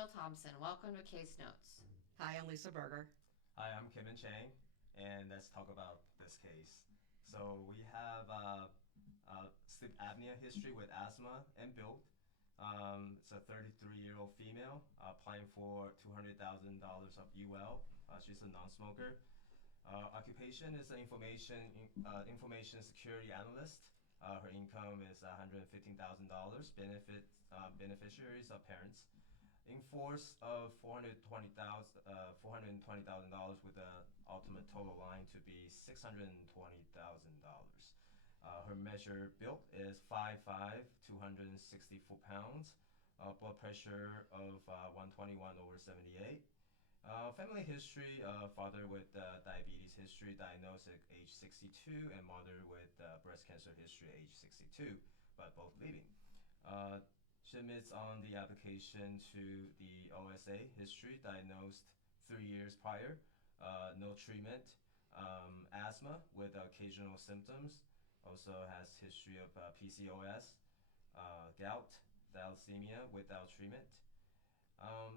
Jill Thompson. Welcome to Case Notes. Hi, I'm Lisa Berger. Hi, I'm Kevin Chang, and let's talk about this case. So we have sleep apnea history with asthma and build. It's a 33-year-old female applying for $200,000 of UL. She's a non-smoker. Occupation is an information security analyst. Her income is $115,000. Beneficiaries are parents. In force of $420,000 with the ultimate total line to be $620,000. Her measured build is 5'5", 264 pounds. Blood pressure of 121/78. Family history: father with diabetes history, diagnosed at age 62, and mother with breast cancer history, age 62, but both living. She admits on the application to the OSA history, diagnosed 3 years prior, no treatment, asthma with occasional symptoms, also has history of PCOS, gout, thalassemia without treatment.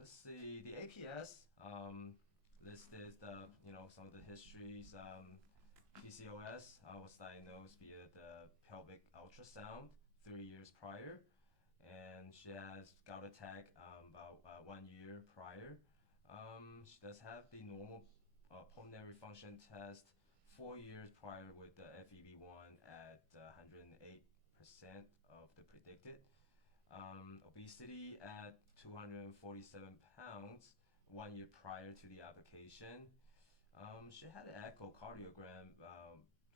Let's see, the APS listed some of the histories. PCOS was diagnosed via the pelvic ultrasound 3 years prior, and she has gout attack about 1 year prior. She does have the normal pulmonary function test 4 years prior with the FEV1 at 108% of the predicted. Obesity at 247 pounds 1 year prior to the application. She had an echocardiogram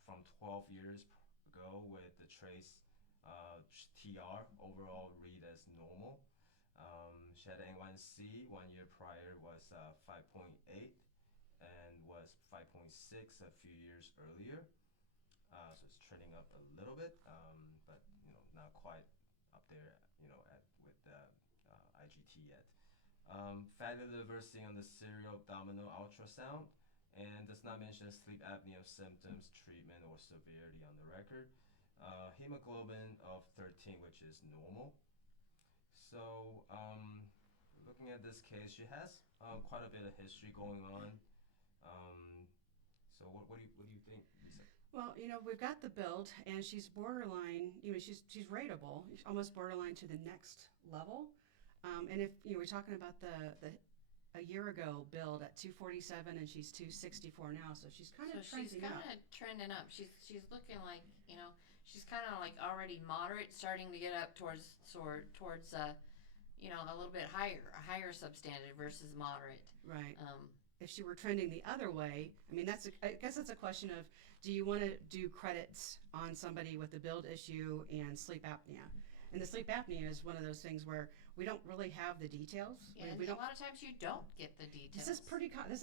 from 12 years ago with the trace TR overall read as normal. She had A1C 1 year prior was 5.8 and was 5.6 a few years earlier. So it's trending up a little bit, but not quite up there, with the IGT yet. Fatty liver seen on the serial abdominal ultrasound, and does not mention sleep apnea symptoms, treatment, or severity on the record. Hemoglobin of 13, which is normal. So, looking at this case, she has quite a bit of history going on. So, what do you think, Lisa? Well, we've got the build, and she's borderline. She's rateable, almost borderline to the next level. And if we're talking about the a year ago build at 247, and she's 264 now, so she's kind of trending up. Trending up. She's looking like she's kind of like already moderate, starting to get up towards a little bit higher, a higher substandard versus moderate. Right. If she were trending the other way, I guess that's a question of, do you want to do credits on somebody with a build issue and sleep apnea? And the sleep apnea is one of those things where we don't really have the details. Yeah, and a lot of times you don't get the details. This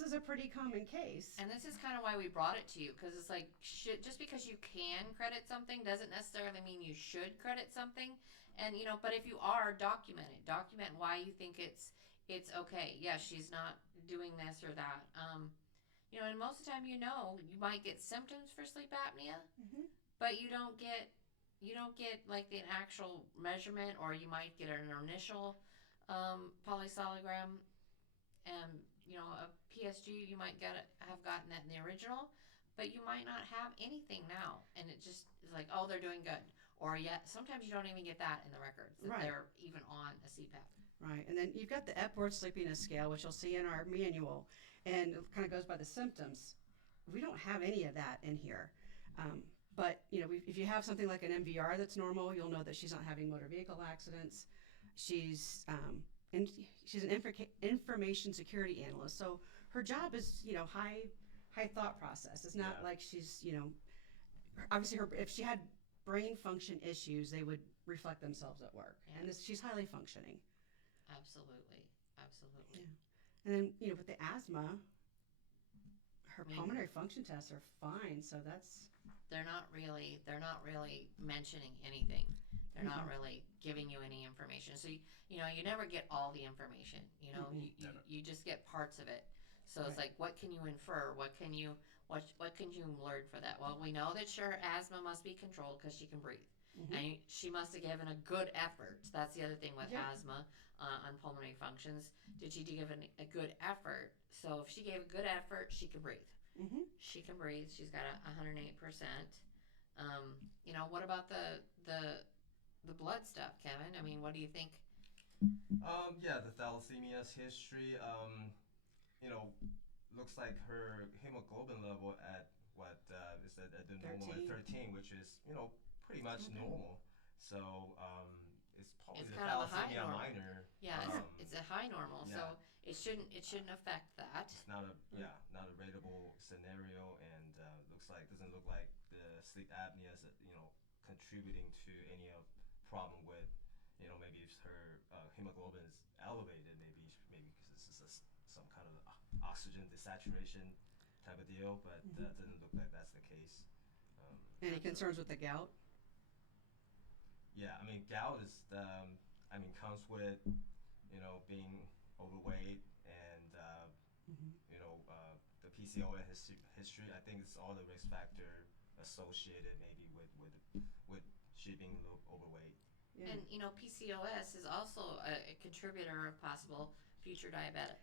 is a pretty common case. And this is kind of why we brought it to you, because it's like, just because you can credit something doesn't necessarily mean you should credit something. And but if you are, document it. Document why you think it's okay. Yeah, she's not doing this or that. And most of the time, you might get symptoms for sleep apnea, but you don't get like the actual measurement, or you might get an initial polysologram, and a PSG. You might have gotten that in the original, but you might not have anything now, and it just is like, oh, they're doing good. Or sometimes you don't even get that in the records that they're even on a CPAP. Right, and then you've got the Epworth Sleepiness Scale, which you'll see in our manual, and it kind of goes by the symptoms. We don't have any of that in here. But if you have something like an MVR that's normal, you'll know that she's not having motor vehicle accidents. She's an information security analyst, so her job is high thought process. It's not like she's obviously if she had brain function issues, they would reflect themselves at work, and she's highly functioning. Absolutely. Yeah. And then with the asthma, her pulmonary function tests are fine, so that's. They're not really mentioning anything. They're not really giving you any information. So you never get all the information. You just get parts of it. So it's like, what can you infer? What can you learn for that? Well, we know that her asthma must be controlled because she can breathe. And she must have given a good effort. That's the other thing with asthma. on pulmonary functions. Did she give a good effort? So if she gave a good effort, she can breathe. Mm-hmm. She can breathe. She's got 108%. What about the blood stuff, Kevin? I mean, what do you think? Yeah, the thalassemia's history. You know, looks like her hemoglobin level at what is that at the normal at 13, which is pretty much Okay. normal. So it's probably It's the kind of a high thalassemia normal. minor. Yeah, it's a high normal, Yeah. so it shouldn't affect that. It's not a not a rateable scenario, and doesn't look like the sleep apnea is contributing to any of problem with maybe if her hemoglobin is elevated, maybe because this is some kind of oxygen desaturation type of deal, but doesn't look like that's the case. Any concerns with the gout? Yeah, I mean gout is comes with being overweight and Mm-hmm. the PCOS history. I think it's all the risk factor associated maybe with she being a little overweight. Yeah. And PCOS is also a contributor of possible future diabetic,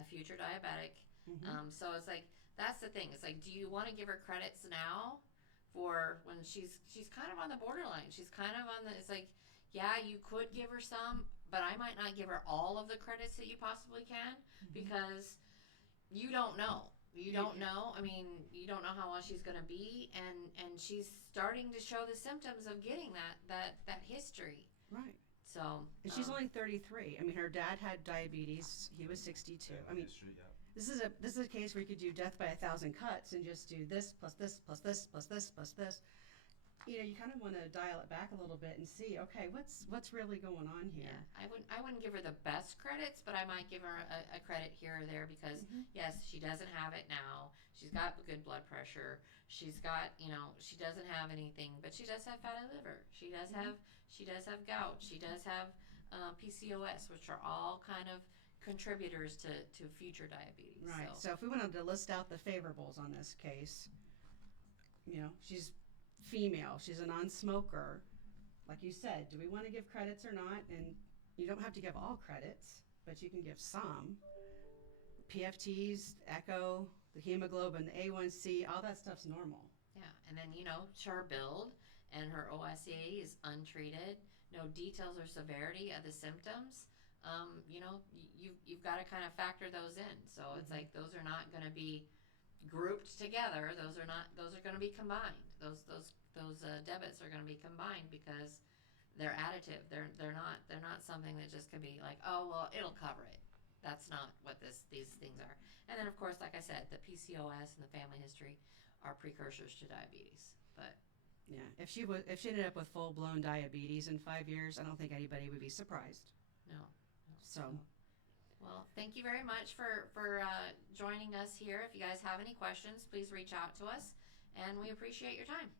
a future diabetic. Mm-hmm. So it's like that's the thing. It's like, do you want to give her credits now for when she's kind of on the borderline? She's kind of on the. It's like, yeah, you could give her some, but I might not give her all of the credits that you possibly can because you don't know. You don't know. I mean, you don't know how well she's going to be, and she's starting to show the symptoms of getting that history. Right. So, And she's only 33. I mean, her dad had diabetes. He was 62. I mean, History, yeah. this is a case where you could do death by 1,000 cuts and just do this plus this plus this plus this plus this. You kind of want to dial it back a little bit and see, okay, what's really going on here? yeah, I wouldn't give her the best credits, but I might give her a credit here or there because yes, she doesn't have it now. She's got good blood pressure. She's got she doesn't have anything, but she does have fatty liver. She does have gout. She does have PCOS, which are all kind of contributors to future diabetes. Right. So if we wanted to list out the favorables on this case, she's female, she's a non-smoker. Like you said, do we want to give credits or not? And you don't have to give all credits, but you can give some. PFTs, echo, the hemoglobin, the A1C, all that stuff's normal. Yeah, and then her build and her OSA is untreated, no details or severity of the symptoms. You've got to kind of factor those in. So it's like those are not going to be grouped together. Those are going to be combined. Those debits are going to be combined because they're additive. They're not something that just can be like, oh well, it'll cover it. That's not what these things are. And then of course, like I said, the PCOS and the family history are precursors to diabetes. But yeah, if she ended up with full blown diabetes in 5 years, I don't think anybody would be surprised. no. So. Well, thank you very much for joining us here. If you guys have any questions, please reach out to us, and we appreciate your time.